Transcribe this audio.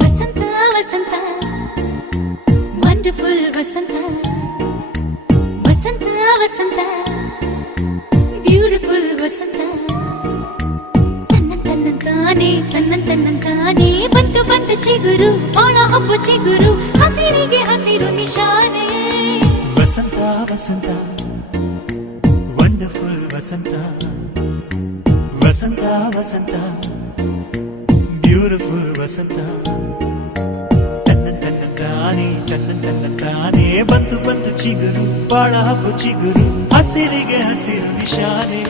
ವಸಂತ ವಸಂತ wonderful ವಸಂತ ವಸಂತ ವಸಂತ beautiful ವಸಂತ ತನ್ನಂತಾನೆ ಬಂತು ಬಂತು ಚಿಗುರು ಬಾಳ ಹಬ್ಬ ಚಿಗುರು ಹಸಿರಿಗೆ ಹಸಿರು ನಿಶಾನೆ ವಸಂತ ವಸಂತ ವಂಡರ್ಫುಲ್ ವಸಂತ ವಸಂತ ವಸಂತ ಬ್ಯೂಟಿಫುಲ್ ವಸಂತ ತನ್ನಂತಾನೆ ಬಂತು ಬಂತು ಚಿಗುರು ಬಾಳ ಹಬ್ಬ ಚಿಗುರು ಹಸಿರಿಗೆ ಹಸಿರು ನಿಶಾನೆ